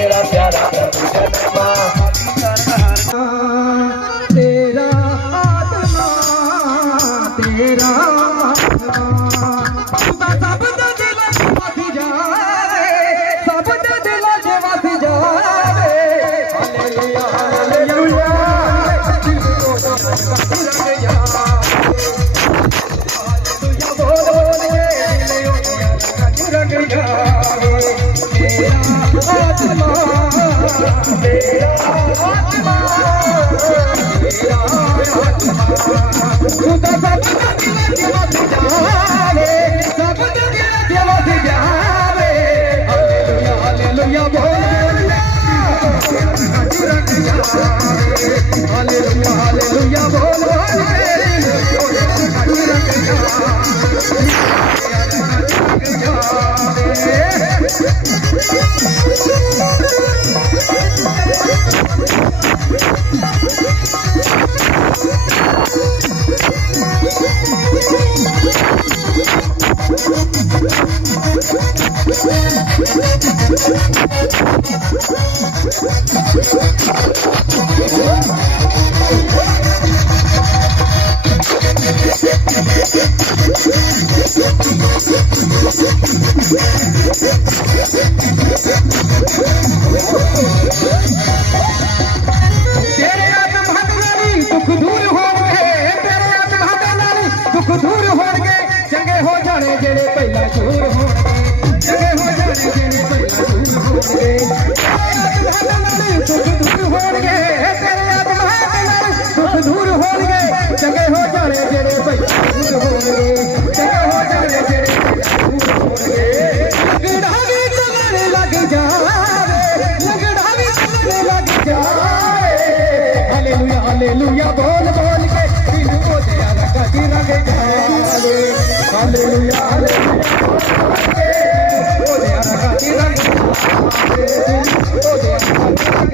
मेरा प्यारा प्रभु जन्मा। तेरा आत्मा तेरा सब दिल वस जावे, सब दिल वस जावे। हालेलुया हालेलुया हालेलुया बोल दूर होणगे, चंगे हो जाने जेड़े पहला चूर होणगे, चंगे हो जाने जेड़े पहला चूर होणगे। सुख दूर होणगे, तेरे आत्मा नाल सुख दूर होणगे, चंगे हो जाने जेड़े पहला चूर होणगे, चंगे हो जाने जेड़े पहला चूर होणगे। लगड़ा भी चलने लग जावे, लगड़ा भी चलने लग जावे। हालेलुया हालेलुया बोल बोल के दिल को तेरा रंग जावे। हालेलुया हालेलुया ओ तेरा रंग जावे, ओ तेरा रंग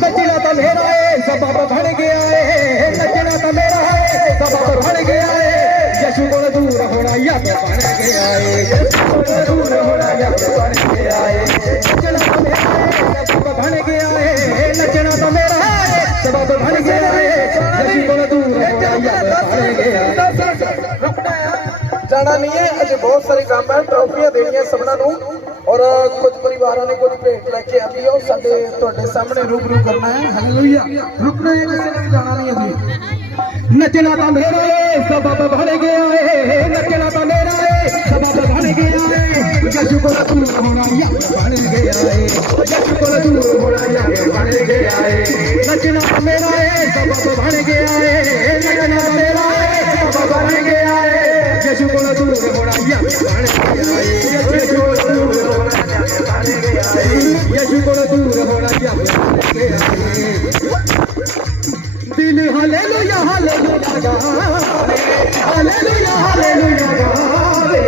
नचना तो मेरा है सबब बन गया है, नचना तो मेरा है सबब बन गया है। यशु को दूर होना यब बन गया है, यशु को दूर होना यब बन गया है। नचना तो मेरा है सबब बन गया है, नचना तो मेरा है सबब बन गया है। यशु को दूर होना यब बन गया है। जाना नहीं है, अजे बहुत सारे काम है, ट्रॉफियां देनियां सबना नूं और कुछ परिवारों ने कुछ भेंट लेके आती है, साडे तुहाडे सामने रूबरू करना है। हालेलुया रुकना है, किसी ने भी जाना नहीं है। नचना तो मेरा है सबब बन गया है, नचना तो मेरा है सबब बन गया है। यशु को दूर होना यब बन गया है, यशु को दूर होना यब बन गया है। नचना तो मेरा है सबब बन गया है, नचना तो मेरा है सबब बन गया है। यशु को दूर होना यब बन गया है, यशु को दूर होना यब बन गया है, यशु को दूर होना यब बन गया है। दिल हालेलुया हालेलुया गावे, हालेलुया हालेलुया गावे।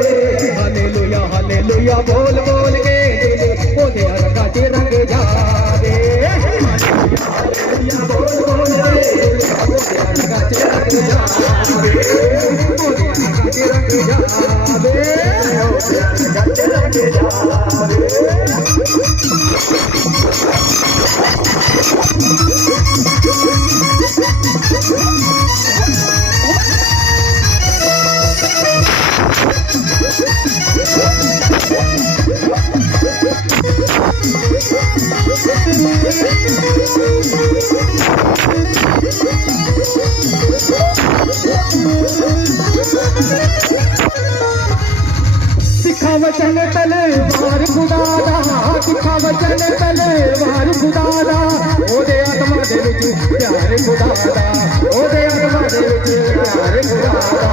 हालेलुया हालेलुया बोल बोल के दिल ओ तेरा रंग जावे। हालेलुया हालेलुया बोल बोल के दिल ओ तेरा रंग जावे, ओ तेरा रंग जावे, ओ तेरा रंग जावे। तिखा वचन तलवार खुदा दा तिखा वचन तलवार खुदा दा ओदे आत्मा दे विच प्यार खुदा दा ओदे आत्मा दे विच प्यार खुदा दा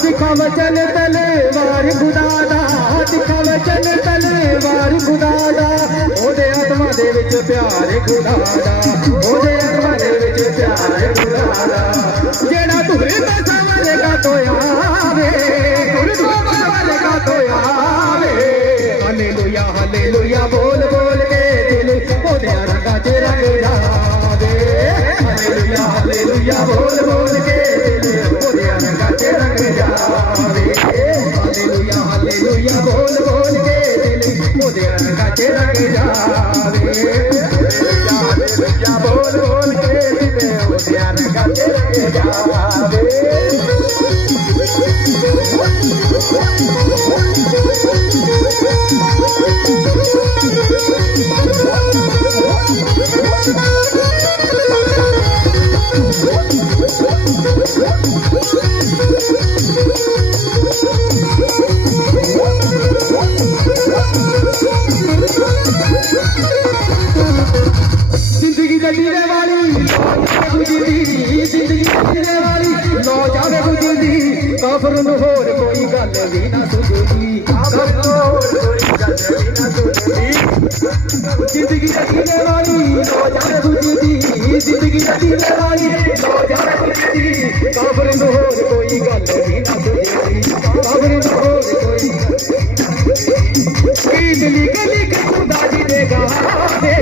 तिखा वचन तलवार खुदा दा तिखा वचन तलवार खुदा दा ओदे आत्मा दे विच प्यार खुदा दा ओदे आत्मा दे विच प्यार खुदा दा जेड़ा तुरे तो संवरेगा तो आवे तुरे तो संवरेगा तो आवे हालेलुया हालेलुया बोल बोल के दिल ओदे रंगा च रंग जावे हालेलुया हालेलुया बोल बोल के दिल ओदे रंगा च रंग जावे हालेलुया हालेलुया बोल बोल के दिल ओदे रंगा च रंग जावे हालेलुया हालेलुया बोल बोल के दिल ओदे रंगा च रंग जावे जिंदगी जीने वाली गुजरी जिंदगी जीने वाली लो जावे गुजरी काफर नूं होर कोई गल भी ना सुझदी काफर नूं होर कोई गल भी ना सुझदी जिंदगी जीने वाली लो जावे गुजरी जिंदगी जीने वाली लो जावे गुजरी काफर नूं होर कोई गल भी ना सुझदी काफर नूं होर कोई गीत लिख लिख खुदा जी दे गावे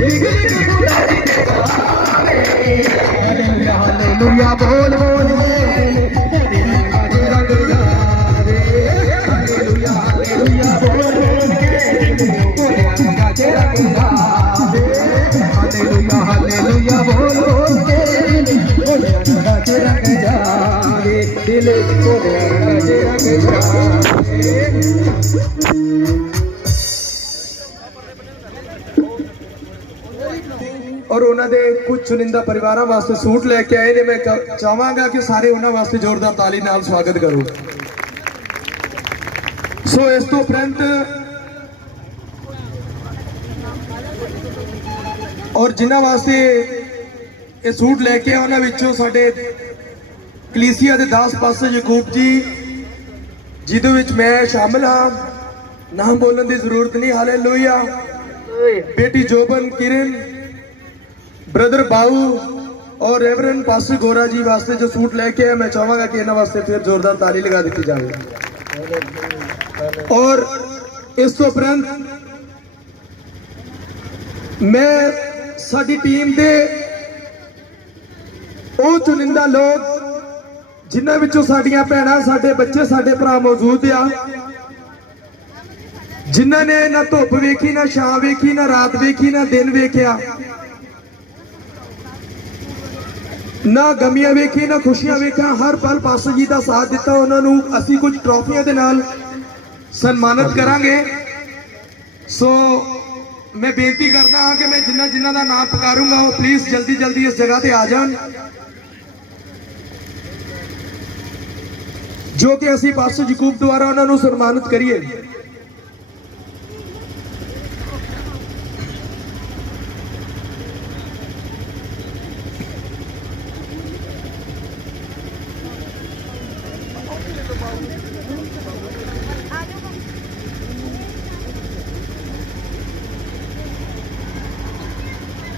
लिख लिख खुदा जी दे गावे हालेलुया हालेलुया बोल बोल रंग जावे हालेलुया हालेलुया बोल बोल के रंगा च रंग जावे हालेलुया हालेलुया बोल बोल के रंगा च रंग जावे दिल को रंगा च रंग जावे और उन्होंने कुछ चुनिंदा परिवारों वास्ते सूट लेके आए ने मैं चाहांगा कि सारे उन्होंने वास्ते जोरदार ताली नाल स्वागत करो सो इस तो उपरंत और जिन्होंने वास्ते ये सूट लेके आए उन्होंने विचों साडे कलीसिया के 10 पासे यकूब जी जिदे विच मैं शामिल हाँ नाम बोलने की जरूरत नहीं हालेलुया बेटी जोबन किरण ब्रदर बाऊ और रेवरेंड पास्टर गोरा जी वास्ते जो सूट लेके आए मैं चाहांगा कि इन्होंने वास्ते फिर जोरदार ताली लगा दी जाए और इस तो उपरंत मैं साडी टीम दे ਉਹ ਚੁनिंदा लोग जिन्हां विचों साडियां भैणां साडे बच्चे साडे भरा मौजूद आ जिन्हां ने ना धुप वेखी ना छां वेखी ना रात वेखी ना दिन वेखिया ना गमियां वेखी ना खुशियां वेखिया हर पल पास्टर जी का साथ दिता उन्होंने असी कुछ ट्रॉफियां दे नाल सन्मानित करांगे सो मैं बेनती करता हाँ कि मैं जिन्ना जिन्ना का नाम पुकारूंगा वो प्लीज जल्दी जल्दी इस जगह पे आ जान जो कि असी पास्टर यकूब द्वारा उन्होंने सन्मानित करिए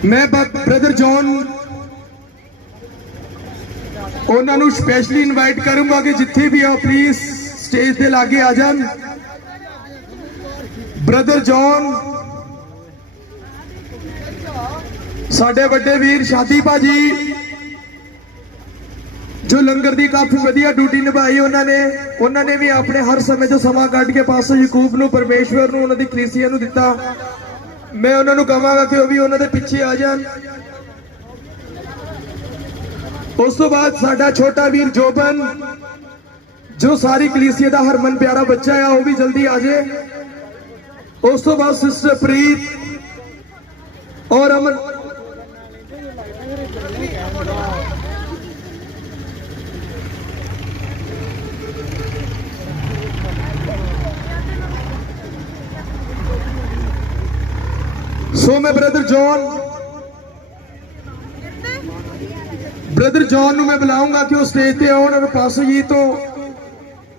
मैं ब्रदर जॉन उन्होंने स्पेशली इनवाइट करूंगा कि जिथे भी आओ प्लीज स्टेज के लागे आ जान ब्रदर जॉन साडे बड़े वीर शादी भाजी जो लंगर की काफी वधिया ड्यूटी निभाई उन्होंने भी अपने हर समय जो समा कट के पासों यकूब नूं परमेश्वर नूं उन्हां दी कलीसिया नूं दिता मैं उन्होंने कहांगा कि वह भी उन्होंने पिछे आ जान उस तो बाद साडा छोटा वीर जोबन जो सारी कलीसिया का हरमन प्यारा बच्चा है वह भी जल्दी आ जाए उस तो बाद सिस्टर प्रीत और अमन सो मैं ब्रदर जॉन ਨੂੰ मैं बुलाऊंगा कि वो स्टेज ਤੇ ਆਉਣ और पास्टर जी तो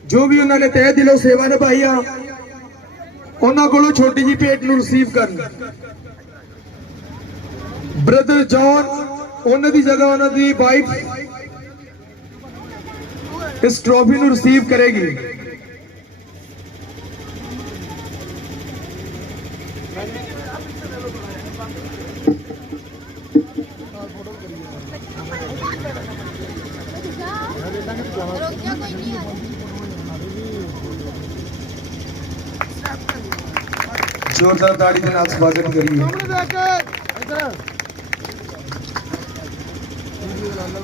जो भी उन्होंने तह दिलों सेवा निभाई आ उन्होंने कोलों छोटी जी भेंट ਨੂੰ रिसीव ਕਰਨ। ब्रदर जॉन उन्होंने दी जगह उन्होंने दी वाइफ इस ट्रॉफी ਨੂੰ रिसीव करेगी। जोरदार ताड़ी के नाल स्वागत करिए।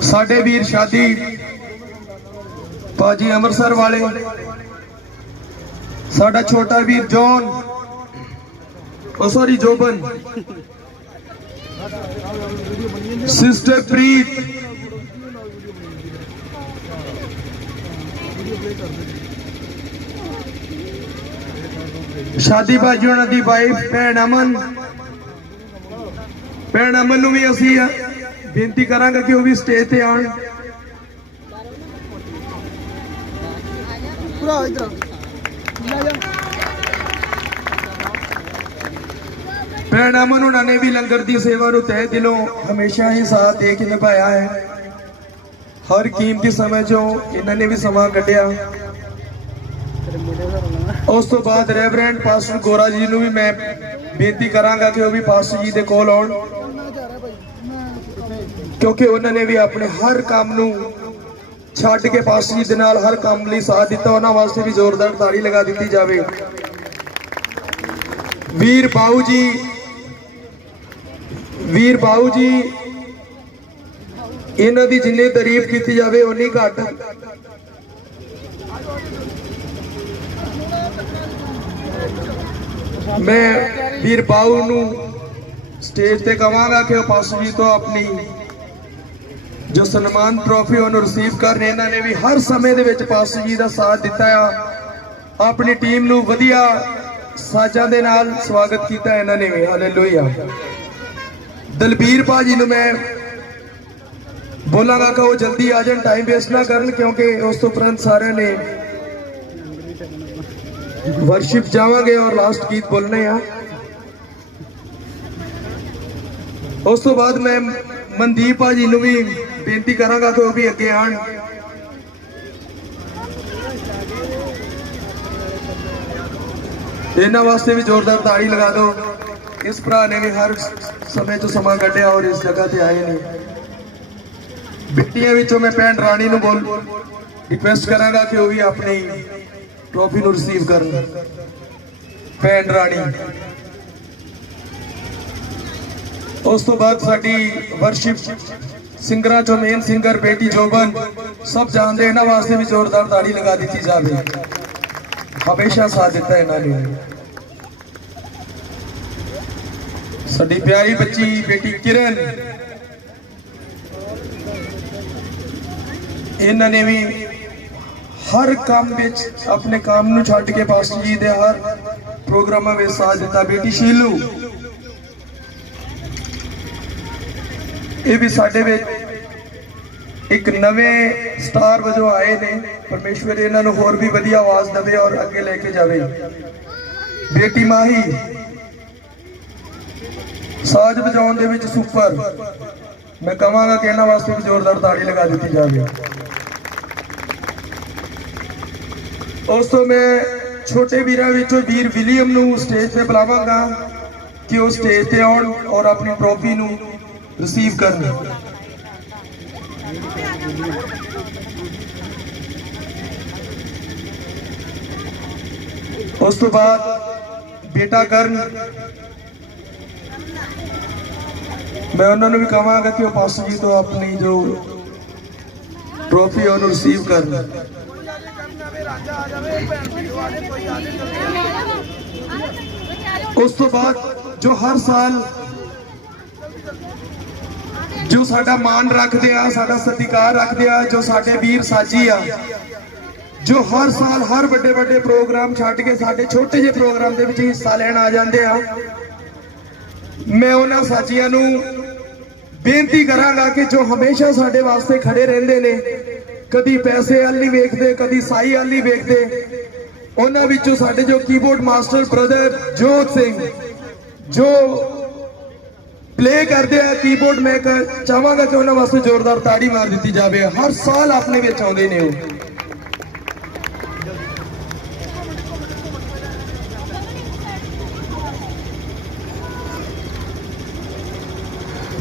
साडे वीर शादी पाजी अमृतसर वाले, साडा छोटा वीर जॉन सॉरी जोबन, सिस्टर प्रीत, शादी बाजी उन्होंने दी वाइफ भैन अमन नूं भी असीं बेनती करांगे कि वो भी स्टेज ते आउण। भैन अमन उन्होंने भी लंगर की सेवा नूं तहे दिलों हमेशा ही साथ दे के निभाया है। हर कीमती समय जो इन्होंने भी समा कढ़िया। उस तो बाद रेवरेंड पास्टर गोरा जी नूं भी मैं बेनती करांगा कि वो भी पास्टर जी दे कोल आउण, क्योंकि उन्होंने भी अपने हर काम नूं छड्ड के पास्टर जी दे नाल हर काम लई साथ दिता। उन्हां वास्ते भी जोरदार ताड़ी लगा दी जावे। वीर बाऊ जी इन्हां दी जिन्नी तारीफ की जावे उन्नी घट। मैं वीर बाऊ नूं स्टेज ते कहांगा कि पास्टर जी तो अपनी जो सन्मान ट्रॉफी उन्होंने रिसीव करने। इन्होंने भी हर समय दे विच पास्टर जी का साथ दिता है। अपनी टीम नूं वधिया साजां दे नाल स्वागत किया इन्होंने भी। हालेलुया। दलबीर भाजी नूं मैं बोलांगा कि वो जल्दी आ जाए, टाइम वेस्ट ना करन, क्योंकि उस तो उपरंत सारे ने वर्शिप जावांगे और लास्ट गीत बोलने हैं। उस तो बाद मैं मनदीप भाजी नूं भी बेनती करांगा कि वो भी अगे आन। इन्हां वास्ते भी जोरदार ताड़ी लगा दो। इस भरा ने भी हर समय जो समा कढ़िया और इस जगह ते आए ने। बेटियां विचों मैं भैन राणी नूं बोल रिक्वेस्ट करांगा कि वो भी अपनी ट्रॉफी नूं रिसीव करन। भैन राणी। उस तो बाद साडी वर्शिप सिंगरां चो मेन सिंगर बेटी जोबन सब जानते। इन्हां वास्ते भी जोरदार ताड़ी लगा दी जाए। हमेशा साथ दिता इन्होंने। साडी प्यारी बच्ची बेटी किरण, इन्होंने भी हर काम विच अपने काम नूं छड्ड के पास्टर जी दे हर प्रोग्रामां विच साथ दिता। बेटी शीलू ये भी साडे विच एक नवे स्टार वजों आए ने। परमेश्वर इन्हां नूं होर भी वधिया आवाज देवे और अगे लेके जावे। बेटी माही साज बजाउण दे विच सुपर। मैं कहांगा कि इन्हां वास्ते भी जोरदार ताड़ी लगा दी जावे। उस तो मैं छोटे वीरां विचों वीर विलियम नूं स्टेज ते बुलावांगा कि वो स्टेज ते आउण और अपनी ट्रॉफी नूं रिसीव करन। उस तो बाद बेटा करण, मैं उन्होंने भी कहांगा कि वो पास्टर जी तो अपनी जो ट्रॉफी उन्होंने रिसीव करन। उस तो बाद जो हर साल जो साडा मान रखते आ, साडा सत्कार रखते आ, जो साडे वीर साजी आ, जो हर साल हर बड़े बड़े प्रोग्राम छड्ड के साडे छोटे जे प्रोग्राम दे विच हिस्सा लैण आ जांदे आ। मैं उन्हां साथियां नूं बेनती करांगा कि जो हमेशा साडे वास्ते खड़े रहिंदे ने, कदी पैसे वाल नहीं वेखदे, कदी साई वाल नहीं वेखदे, उन्हां विचों साडे जो कीबोर्ड मास्टर ब्रदर जोत सिंह जो प्ले करते हैं कीबोर्ड, मैं चाहांगा कि उन्हां वास्ते जोरदार ताड़ी मार दी जाए। हर साल अपने विच आउंदे ने वो।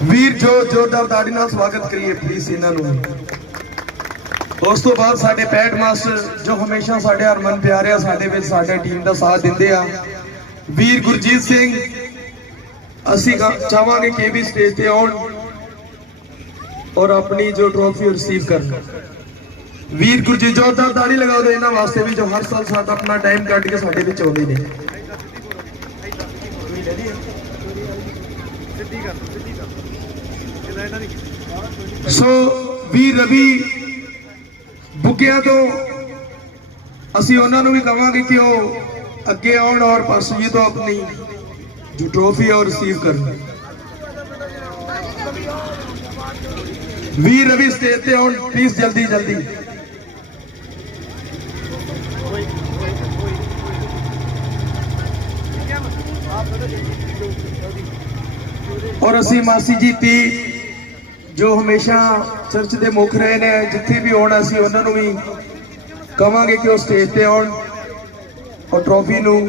वीर जो जोरदार ताड़ी नाल स्वागत करिए प्लीज इन्हां नूं। उस तो बाद साडे पैट मास्टर जो हमेशा साडे हरमन प्यारे साडे विच साडे टीम दा साथ दिंदे आ, वीर गुरजीत सिंह असी चाहांगे कि भी स्टेज पे आउण और अपनी जो ट्रॉफी रिसीव करन। वीर गुरजीत जोरदार ताड़ी लगाओ दो इन्हां वास्ते भी जो हर साल साडा अपना टाइम कट के साडे विच आउंदे ने। सो वीर रवि बुगिया तो असी उन्हां नूं भी कहांगे कि वो अगे आउण और पासू जी तो अपनी जो ट्रॉफी है रिसीव कर। वीर रवि स्टेज पे आउण प्लीज जल्दी जल्दी। और असी मासी जी ती जो हमेशा चर्च के मुख रहे ने, जिथे भी आना असी उन्हां नूं भी कहांगे कि वो स्टेज पे आउण और ट्रॉफी नूं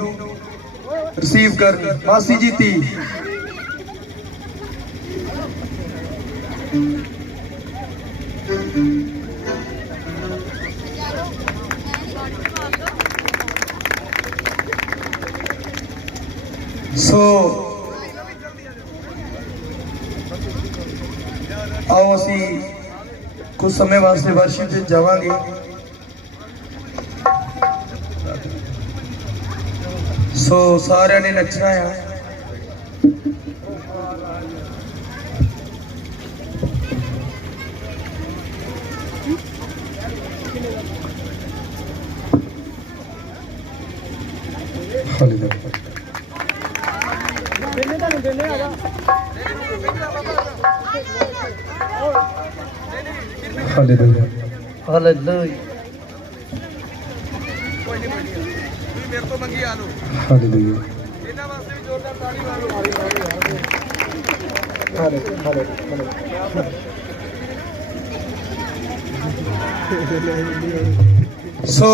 रिसीव कर। मासी जी ती सो आओ असी कुछ समय वास्ते वर्शिप में जावांगे। सो सारे ने नचना है। हालेलुया हालेलुया मेरे तो मंगी आलू हालेलुया इन्हां वास्ते भी जोरदार ताड़ी मारो। सो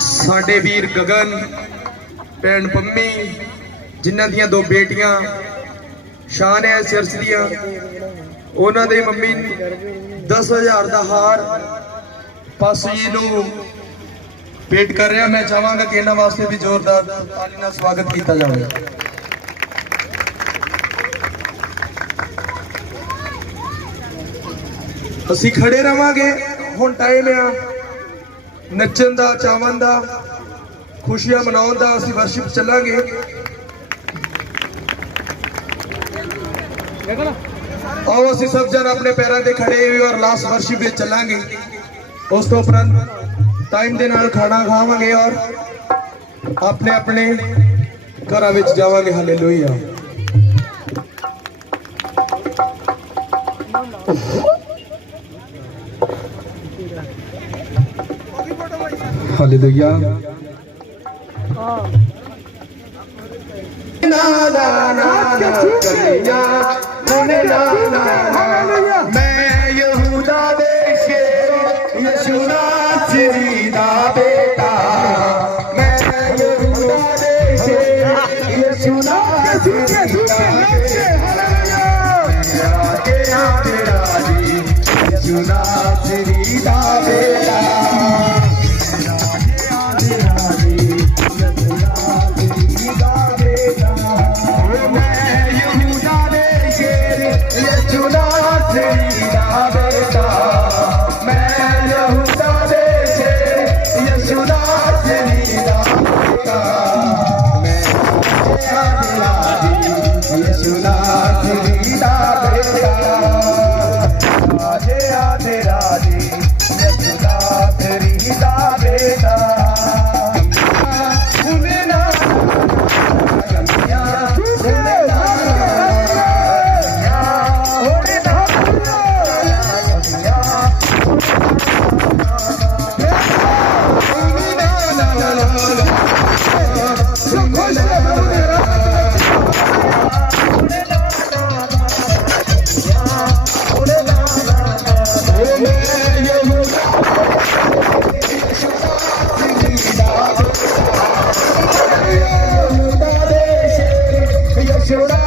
साडे वीर गगन भैन पम्मी जिन्हां दियां दो बेटियां शान है चर्च दियां, उन्हां दे मम्मी 10,000 का हार पासू जी नूं भेंट कर रहा। मैं चाहांगा कि इन्हां वास्ते भी जोरदार ताली नाल स्वागत किया जाए। असी खड़े रहांगे, हुण टाइम आ नचन दा, चावन दा, खुशियां मनाउण दा। असी वर्शिप चलांगे। आओ असी सब जन अपने पैरों पे खड़े हुए और लास्ट वर्शिप में चलांगे। उस तो उपरंत टाइम दे नाल खाना खावांगे और अपने अपने घरां विच जावांगे। Hallelujah hallelujah. ना ना ना कलिया मैं यहूदा दे शेर यीशु नासरी दा बेटा, मैं यहूदा दे शेर यीशु नासरी दा बेटा, यीशु नासरी दा बेटा। You're ਛੋੜਾ